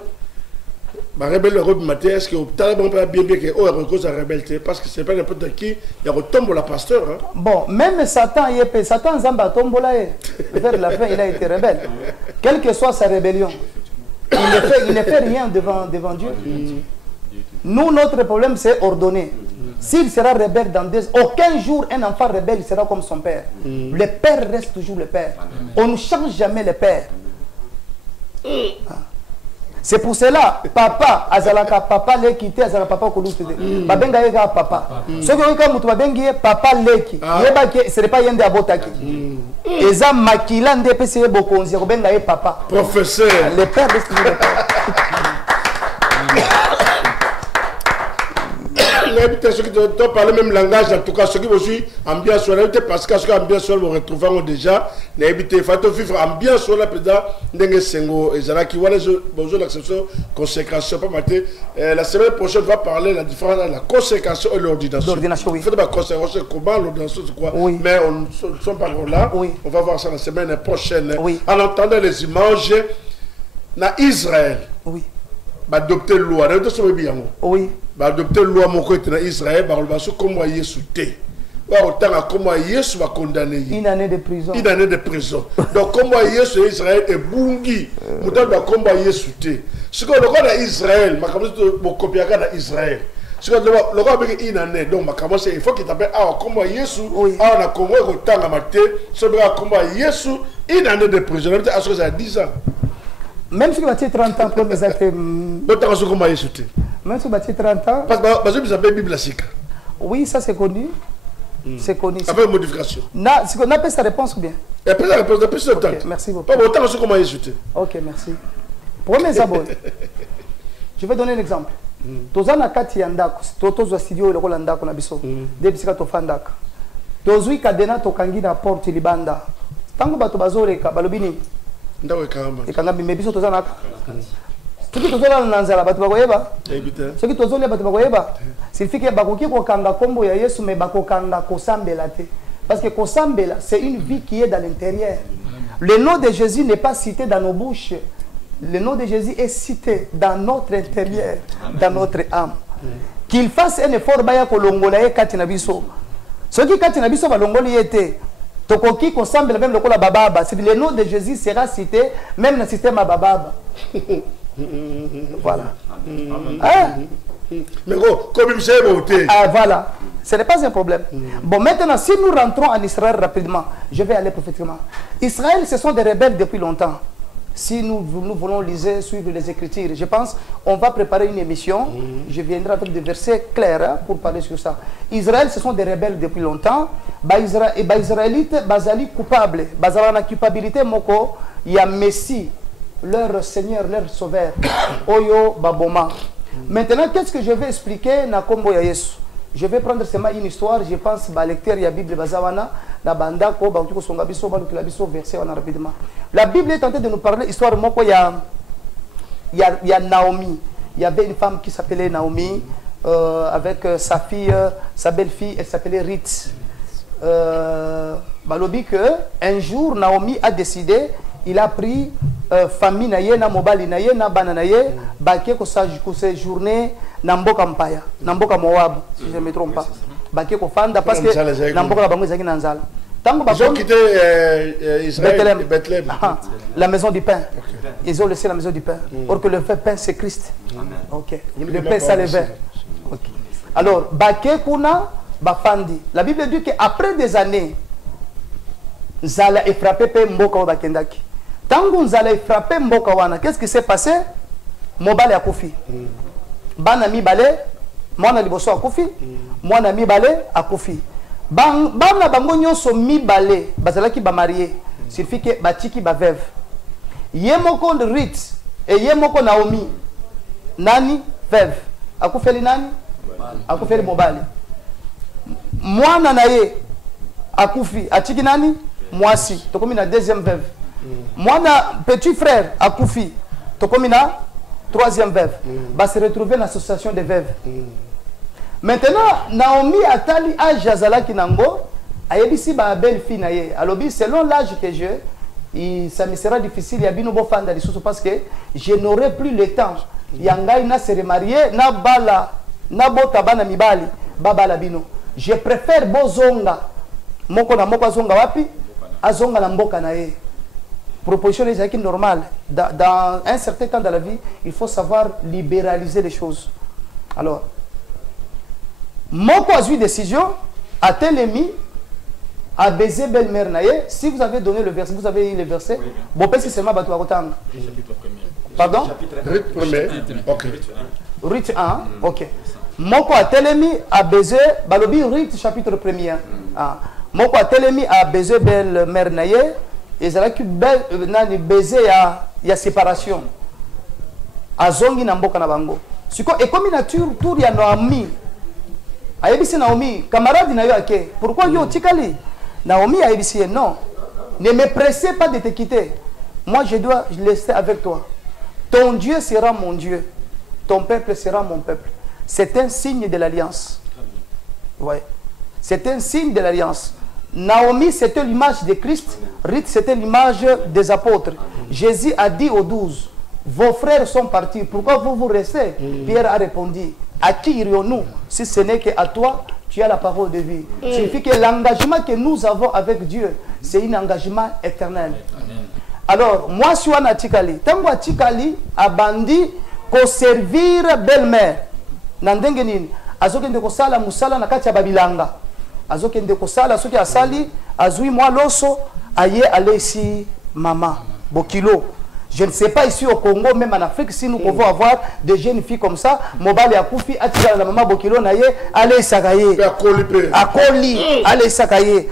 Ma rebelle le matin, est-ce que vous avez bien que oh cause à rebelle parce que c'est pas n'importe qui, il y a un la pasteur. Hein? Bon, même Satan Satan Zamba tombola vers la fin il a été rebelle. Quelle que soit sa rébellion, il ne fait rien devant Dieu. Nous notre problème c'est ordonner. S'il sera rebelle dans aucun jour un enfant rebelle sera comme son père. Le père reste toujours le père. On ne change jamais le père. C'est pour cela, papa, azalaka papa leki te azalaka papa koluste te. Babenga yeka papa. Ce que yeka mutu babengi papa leki. Yeba ke ce n'est pas yende abotaki. Eza makila nde pese bokonzi ko benga ye papa. Professeur. Le père reste toujours le père. Ceux qui doivent parler même langage, en tout cas, ceux qui vont suivre ambiance sur la parce que ceux ambiance sur vous retrouvons déjà. N'habitez pas de vivre ambiance sur la président Ndenge Sengo et Zala qui voit les bonjour l'acception consécration pas maté. La semaine prochaine on va parler de la différence entre la consécration et l'ordination. L'ordination, oui. Faites la consécration comment l'ordination c'est quoi? Oui. Mais on ne sommes pas là. Oui. On va voir ça la semaine prochaine. Oui. En entendant les images dans Israël. Oui. Adopter loi. Oui. Adopter loi mon côté dans Israël, comment Yesu té. Comment Yesu va condamner. Une année de prison. Une année de prison. Donc comment Yesu Israël est bungi. Mouta doit comment Yesu té. Ce que le roi d'Israël, ma commencé de copier dans Israël. Ce que le roi avec une année, donc ma commencé il faut qu'il t'appelle comment Yesu. Ah on a comment autant à maté. Ce que comment Yesu une année de prison. À ce que ça a 10 ans. Même si tu as 30 ans pour les actes. Autant à comment Yesu té. Même si tu as 30 ans. Parce que vous avez Bible classique. Oui, ça c'est connu. C'est connu. Avec modification. On appelle sa réponse ou bien? Et après la réponse, depuis ce temps. Merci beaucoup. Pas autant que comment ajouter. Ok, merci. Premier abonnés. Je vais donner un exemple. Tozana kati yandako, tozo studio le rolandako na biso. Debisika to fandaka. Tozui kadena to kangi na porte libanda. Tango bato bazoreka balobini. Ndawe kama. E kanga bimebiso tozana. Soki tozola na nzala bato bakoyeba. Soki tozolia bato bakoyeba. Signifie que bakoki ko kanga kombo ya Yesu mais bakokanga kosambela te. Parce que kosambela c'est une vie qui est dans l'intérieur. Le nom de Jésus n'est pas cité dans nos bouches. Le nom de Jésus est cité dans notre intérieur, dans notre âme. Qu'il fasse un effort baya kolongola ye kati na biso. Soki kati na biso balongoli yete. Tokoki kosambela même lokola bababa. C'est le nom de Jésus sera cité même dans le système à bababa. Voilà. Mais comme il s'est monté. Ah, voilà. Ce n'est pas un problème. Bon, maintenant, si nous rentrons en Israël rapidement, je vais aller prophétiquement. Israël, ce sont des rebelles depuis longtemps. Si nous voulons suivre les Écritures, je pense on va préparer une émission. Je viendrai avec des versets clairs pour parler sur ça. Israël, ce sont des rebelles depuis longtemps. Et les Israélites, bazali coupables. Bazalana culpabilité, moko, il y a Messie, leur Seigneur, leur Sauveur. Oyo Baboma. Maintenant, qu'est-ce que je vais expliquer na kombo ya Yesu? Je vais prendre seulement une histoire, je pense ba lecteur ya Bible bazawana na banda ko ba tuko songa biso ba lukila biso verset wana rapidement. La Bible est en train de nous parler histoire moko ya Naomi. Il y avait une femme qui s'appelait Naomi avec sa fille, sa belle-fille, elle s'appelait Ruth. Balobi que un jour Naomi a décidé, il a pris famille naye na mobali naye na bana naye baké ko séjourner na mboka mpaya na mboka Moab si je ne me trompe pas baké ko fanda parce que na mboka la bango ezaki na nzala tango ils ont quitté Israël Bethléem. La maison du pain. Ils ont laissé la maison du pain. Or que le vrai pain c'est Christ. OK. Le pain ça le vin. OK. Alors baké kuna bafandi. La Bible dit que après des années Nzala est frappé pe mboka bakendaki. Tango Nzala est frappé mboka wana, qu'est-ce qui s'est passé? Mobali a kufi. Bana mi bale, mwana liboso a kufi. Mwana mi bale a kufi. Bana bango nyonso mi bale, bazalaki ba marié. Signifie que batiki ba veuve. Yemoko Ruth et yemoko Naomi. Nani veuve. Akufeli nani? Akufeli mobali. Mwana naye akufi, atiki nani? Mwasi. Tokomi na deuxième veuve. Moi, petit frère a Koufi, Tokomina, troisième veuve, va se retrouver dans l'association des veuves. Maintenant, Naomi a tali à Jazala Kinango, ayebisi ba belle fille na ye alobi selon l'âge que j'ai ça me sera difficile ya bino bofanda lisusu parce que je n'aurai plus le temps ya ngai na se remarier na bala na bota bana mibali babala bino je préfère bozonga moko na moko azonga wapi azonga na mboka na ye proposition est normale dans un certain temps de la vie il faut savoir libéraliser les choses alors moko azui décision a telemi a baiser belle-mère naye. Si vous avez donné le verset, vous avez eu le verset. Bon, parce que c'est ma bateau à Rotang. Pardon? Rite premier. Ok. Rite 1. Ok. Moko a telemi a baiser. Balobi rite chapitre 1er. Moko a telemi a baiser belle-mère naye. Et ça qui baiser ya séparation. A zongi na mboka na bango. Siko et comme nature tour ya Naomi. Ayebisi Naomi, camarade na yo ake. Pourquoi yo tikali? Naomi a dit non, ne me pressez pas de te quitter. Moi, je dois laisser avec toi. Ton Dieu sera mon Dieu. Ton peuple sera mon peuple. C'est un signe de l'alliance. Ouais. C'est un signe de l'alliance. Naomi, c'était l'image de Christ. Ruth, c'était l'image des apôtres. Jésus a dit aux 12, vos frères sont partis. Pourquoi vous restez? Pierre a répondu, à qui irions-nous si ce n'est qu'à toi? Tu as la parole de vie. Ça signifie que l'engagement que nous avons avec Dieu, c'est un engagement éternel. Amen. Alors, moi, je suis en Atikali. Tant que Atikali a bandi ko servir belle-mère. Nandengenin. Azokende ko sala musala na kati ya babilanga. Azokende ko sala soki asali azui moi loso aye alesi mama bokilo. Je ne sais pas ici au Congo, même en Afrique, si nous pouvons avoir des jeunes filles comme ça, Mobile Akoufi, Atila la maman Bokilo Naye, allez Sakaye. Akoli, allez Sakaye.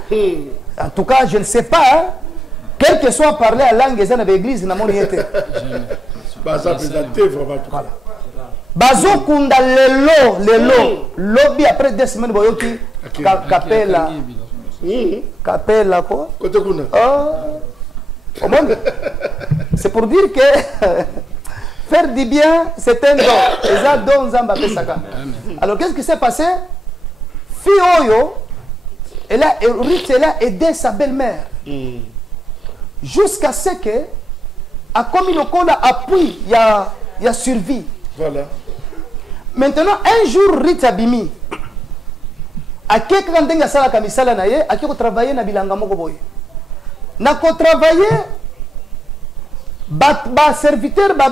En tout cas, je ne sais pas, hein, quel que soit parler à langue dans l'église, n'a mon yété. Bazo Kunda lelo, lobby après 2 semaines, Boyoki, Capella. Capella quoi? C'est pour dire que faire du bien, c'est un don. Alors, qu'est-ce qui s'est passé? Fioyo, elle a aidé sa belle-mère. Jusqu'à ce que, à comme il a appui, il y a survie. Voilà. Maintenant, un jour, Rita Bimi, à quelqu'un qui a sala kamisala naye, à qui a travaillé na bilanga moko boy. Na ko travailler ba serviteur ba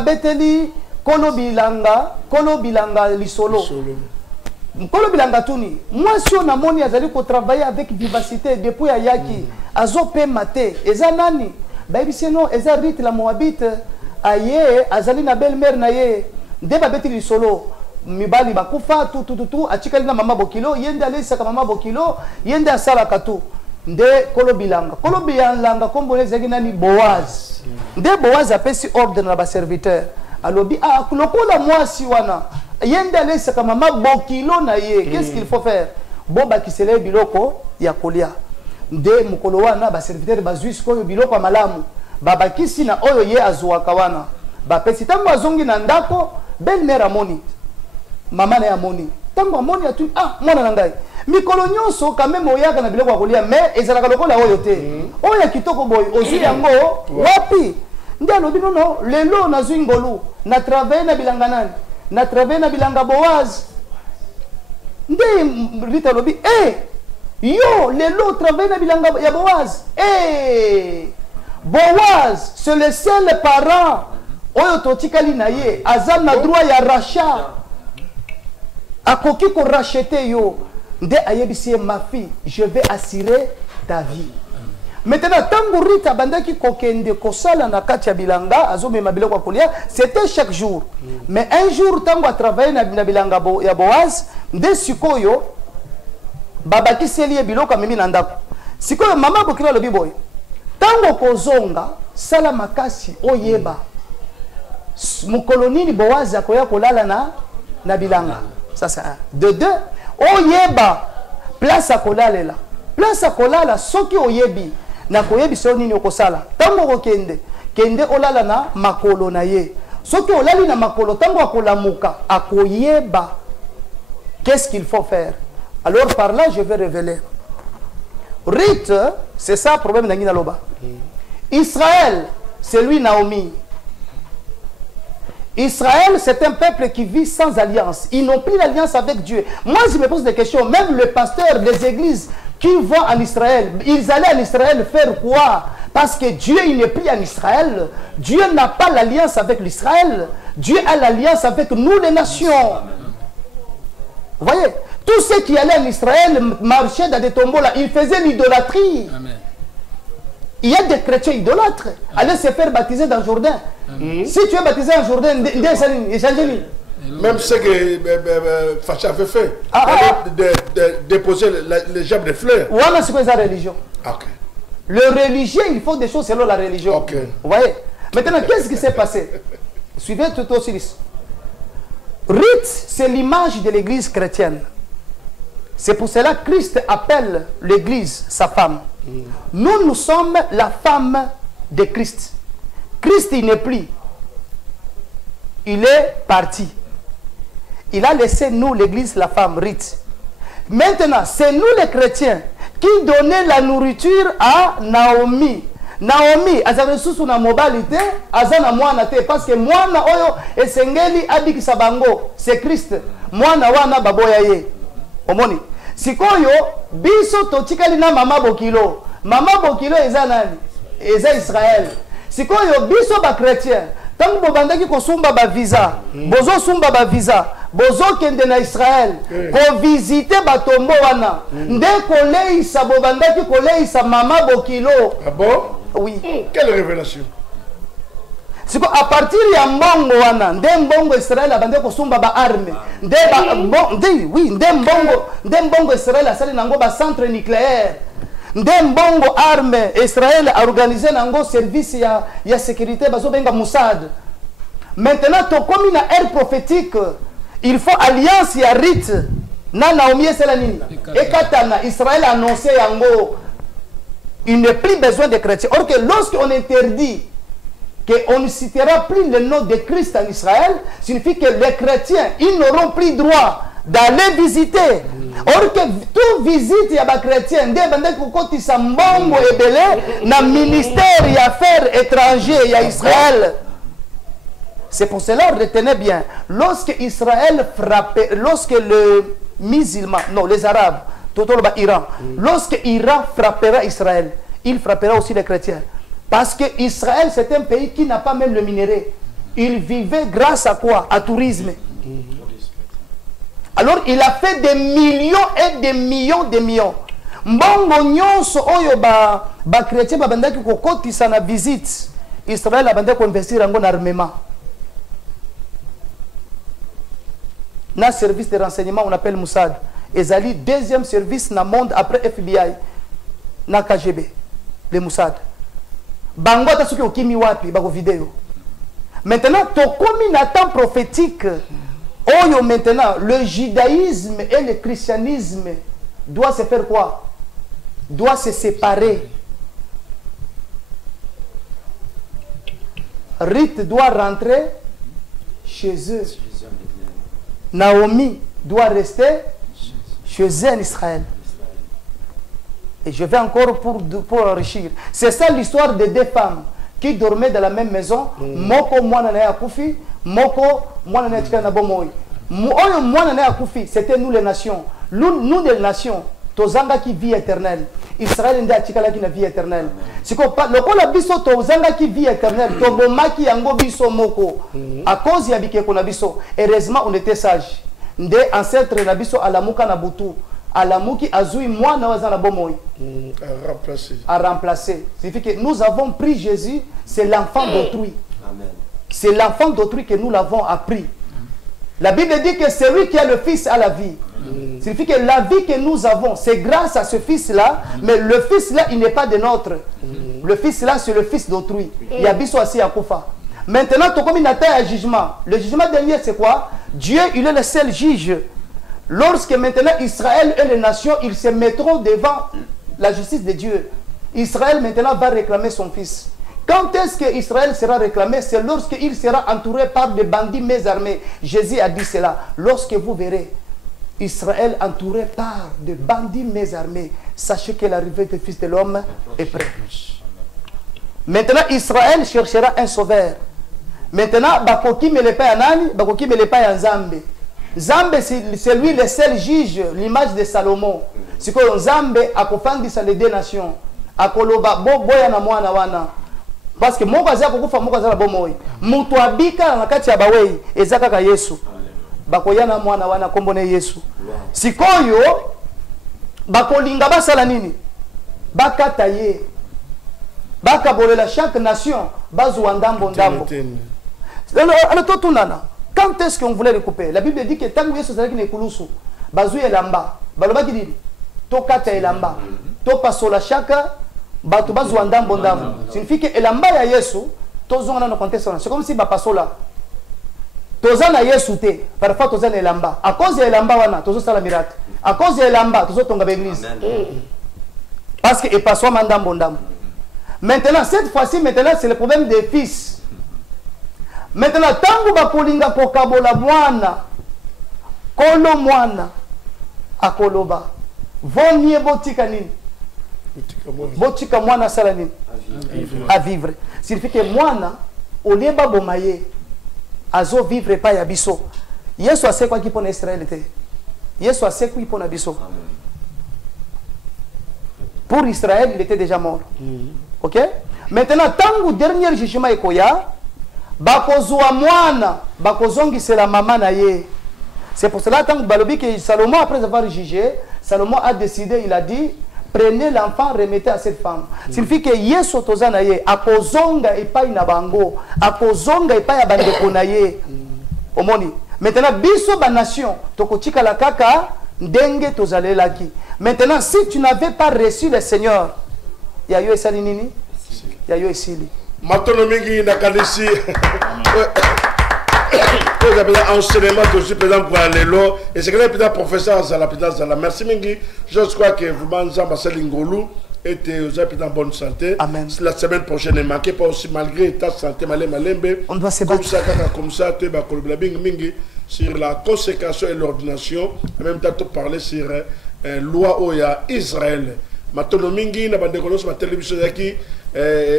beteli kono bilanga lisolo kono bilanga tuni moi si on a moni azali ko travailler avec vivacité depuis ayaki azo pe maté eza nani ba ebisi non eza Rite la Moabite aye azali na belle-mère na ye nde ba beteli lisolo mibali bakufa tout atikali na mama bokilo yende alisa ka mama bokilo yende asala katu nde kolobilanga kombonezaki nani Boaz nde Boaz apesi ordre na ba serviteur alobi lokola mwasi wana yende alesaka mama bokilo na ye qu'est-ce qu'il faut faire boba kisele biloko ya kolia nde mukolo wana ba serviteur bazwisi ko biloko malamu babakisi na oyo ye azwaka wana bapesi tango azongi na ndako belle-mère amoni mama na amoni tango amoni atu mwana na ngai mikolo nyonso quand même oyaka na biloko kolia mais ezalaka lokola oyo te oya kitoko boy ozwi yango wapi nde alobi nono lelo nazwi ngolu na travailler na bilanga nani na travailler na bilanga Boaz nde Rita alobi yo lelo travailler na bilanga ya Boaz Boaz c'est le seul parent oyo totikali na ye azam na droit ya rachat akoki ko racheter yo nde ayebisi ma fille je vais assurer ta vie. Maintenant tango Rita bandaki kokende kosala na kati ya bilanga azomema biloko kolia c'était chaque jour mais un jour tango a travaillé na bilanga ya Boaz nde sikoyo babaki seli biloko mimi na ndako sikoyo mama bokila lobi boy tango kozonga sala makasi oyeba mukolo nini Boaz akoya kolala na bilanga. Ça c'est un. De deux, oyeba place à kolalela. Place à kolala soki oyebi na koyebi so nini okosala. Tango kokende kende olala na makolo na ye. Soki olali na makolo tango akolamuka akoyeba qu'est-ce qu'il faut faire. Alors par là, je vais révéler. Rite, c'est ça le problème d'Angina Loba. Israël, c'est lui Naomi. Israël, c'est un peuple qui vit sans alliance. Ils n'ont plus l'alliance avec Dieu. Moi, je me pose des questions. Même le pasteur des églises qui vont en Israël, ils allaient en Israël faire quoi? Parce que Dieu, il n'est plus en Israël. Dieu n'a pas l'alliance avec l'Israël. Dieu a l'alliance avec nous, les nations. Vous voyez? Tous ceux qui allaient en Israël marchaient dans des tombeaux là. Ils faisaient l'idolâtrie. Il y a des chrétiens idolâtres. Allez se faire baptiser dans le Jourdain. Si tu es baptisé en Jourdain, même ce que Facha avait fait, déposer les jambes de fleurs. Voilà ce que c'est la religion. Okay. Le religieux, il faut des choses selon la religion. Okay. Vous voyez? Maintenant, qu'est-ce qui s'est passé? Suivez tout aussi. Rite, c'est l'image de l'église chrétienne. C'est pour cela que Christ appelle l'église sa femme. Nous, nous sommes la femme de Christ. Christ, il n'est plus. Il est parti. Il a laissé nous, l'église, la femme, Rite. Maintenant, c'est nous les chrétiens qui donnons la nourriture à Naomi. Naomi, azana susu na mobilité, azana mwana te, parce que mwana oyo esengeli abikisa bango, c'est Christ. Mwana wana baboya ye. Omoni. Sikoyo, biso totikali na mama bokilo. Mama bokilo eza nani? Eza Israël. Sikoyo, biso ba chrétien. Tant que bobandaki kosumba ba visa, bozo sumba ba visa, bozo kende na Israël, ko visiter ba tombo wana. Nde koleisa bobandaki koleisa mama bokilo. Ah bon? Oui. Quelle révélation? C'est à partir de mbongo wana, nde mbongo Israël abande kosumba ba arme. Nde mbongo Israël asali nango ba centre nucléaire. Nde mbongo arme Israël a organisé nango service ya sécurité bazo benga Mossad. Maintenant to comme une ère prophétique, il faut alliance ya Rite na Naomi Selanine. Et katana Israël a annoncé yango. Il n'est plus besoin de chrétiens. Or que lorsqu'on interdit qu'on ne citera plus le nom de Christ en Israël, signifie que les chrétiens, ils n'auront plus droit d'aller visiter. Or que tout visite y a des chrétiens, des bandes qui sont mbongo et belé, dans le ministère et affaires étrangères, il y a Israël. C'est pour cela, retenez bien, lorsque Israël frappait, lorsque le musulman, non, les Arabes, tout le Iran, lorsque Iran frappera Israël, il frappera aussi les chrétiens. Parce que Israël, c'est un pays qui n'a pas même le minerai. Il vivait grâce à quoi? À tourisme. Alors, il a fait des millions et des millions de millions. Mbongo nyonso oyo ba chrétien ba bandaki ko kotisa na visite. Israël a bandaki ko investir en armement. Na service de renseignement on appelle Mossad. Ezali deuxième service dans le monde après FBI. Na KGB. Le Mossad. Bango ta soki okimi wapi bako vidéo. Maintenant to komi na temps prophétique. Oyo maintenant le judaïsme et le christianisme doit se faire quoi? Doit se séparer. Rite doit rentrer chez eux. Naomi doit rester chez eux en Israël. Et je vais encore pour enrichir. C'est ça l'histoire de deux femmes qui dormaient dans la même maison. Moko mwana na akufi, moko mwana na tika na bomoi. Oyo mwana na akufi, c'était nous les nations. Nous les nations, tozanga qui vie éternelle. Israël nda tikala qui na vie éternelle. Siko pa lokola biso tozanga qui vie éternelle, tobomaki yango biso moko. À cause ya bikeko na biso, heureusement on était sages. Nde ancêtre na biso alamuka na butu. Alamuki azui mwana wazana bomoi. À remplacer. Signifie que nous avons pris Jésus, c'est l'enfant d'autrui. C'est l'enfant d'autrui que nous l'avons appris. La Bible dit que celui qui a le Fils a la vie. Signifie que la vie que nous avons, c'est grâce à ce Fils-là, mais le Fils-là, il n'est pas de notre. Le Fils-là, c'est le Fils d'autrui. Il y a biso assis à Koufa. Maintenant, tu comme une atteint à jugement. Le jugement dernier, c'est quoi? Dieu, il est le seul juge. Lorsque maintenant Israël et les nations, ils se mettront devant la justice de Dieu. Israël maintenant va réclamer son fils. Quand est-ce que Israël sera réclamé? C'est lorsqu'il sera entouré par des bandits mésarmés. Jésus a dit cela. Lorsque vous verrez Israël entouré par de bandits mésarmés. Sachez que l'arrivée du Fils de l'homme est prête. Maintenant, Israël cherchera un sauveur. Maintenant, Bakoki me le paye à Nani, Bakoki me le paye à Nzambe. Nzambe, c'est lui le seul juge, l'image de Salomon. C'est que Nzambe a kofandisa les deux nations. Akoloba, boya na mwana wana. Parce que mon bazia kokufa mon bazia la bomoi. Mutu abika na kati ya bawei, ezaka ka Yesu. Bakoyana mwana wana kombone Yesu. Sikoyo bakolinga basala nini? Bakata ye. Bakabolela chaque nation bazwa ndambo ndambo. Alors tout nana. Quand est-ce qu'on voulait le couper? La Bible dit que tant que Yesu zalaki ne kulusu, bazui elamba. Balobaki dit to kata elamba. To pasola chaque batu bazwa ndambo ndambo. Signifie que elamba ya Yesu tozonga na contexte. C'est comme si ba pasola tozana Yesu te, parfois tozana elamba. À cause de elamba wana, tozo sala miracle. À cause de elamba, tozo tonga l'église. Parce que et pasoa mandambo ndambo. Maintenant, cette fois-ci, maintenant, c'est le problème des fils. Maintenant, tangu bakolinga kokabola mwana, kolo mwana, akoloba. Vomie botika nini? Botika mwana sala nini? À vivre. Signifie que mwana, olieba bomaye. Azo vivre pas yabiso. Yesu ase quoi qui pone Israël te. Yesu ase quoi qui pone abiso. Pour Israël, il était déjà mort. Ok? Maintenant, tangu dernier jugement ekoya, bakozwa mwana, bakozongi c'est la maman na ye. C'est pour cela tangu balobi que Salomon après avoir jugé, Salomon a décidé, il a dit prenez l'enfant, remettez à cette femme. Signifie que Yesu tozana ye, akozonga epai na bango, akozonga epai ya bandeko na ye. Omoni. Maintenant, biso ba nation, tokotika la kaka, ndenge tozalelaki. Maintenant, si tu n'avais pas reçu le Seigneur, yayo esali nini? Yayo esili. Matono mingi nakanisi. Vous avez un enseignement aussi présent pour aller là. Et c'est que le professeur Zala. Merci mingi. Je crois que vous m'avez Marcel Ngolou était aux en bonne santé. Amen. La semaine prochaine, ne manquez pas aussi malgré ta santé malembe. On doit se battre. Comme ça, tu vas mingi sur la consécration et l'ordination. En même temps, tu parlais sur loi Oya Israël. Maintenant, mingi na bande konos ma télévision qui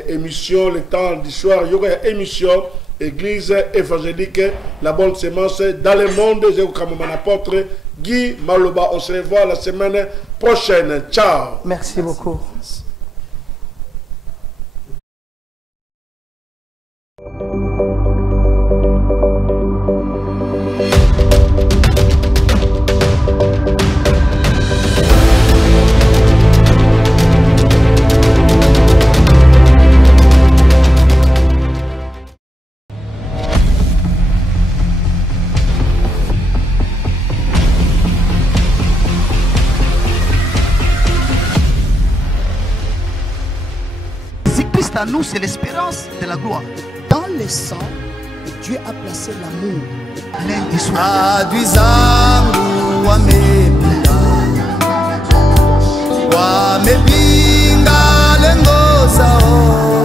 émission le temps du soir. Il y aura émission Église évangélique la bonne sémence dans le monde. J'ai comme mon apôtre Guy Maloba. On se revoit la semaine prochaine. Ciao. Merci beaucoup. À nous, c'est l'espérance de la gloire. Dans le sang, Dieu a placé l'amour. Lundi soir. Adwizangu wamepinga lengo zao.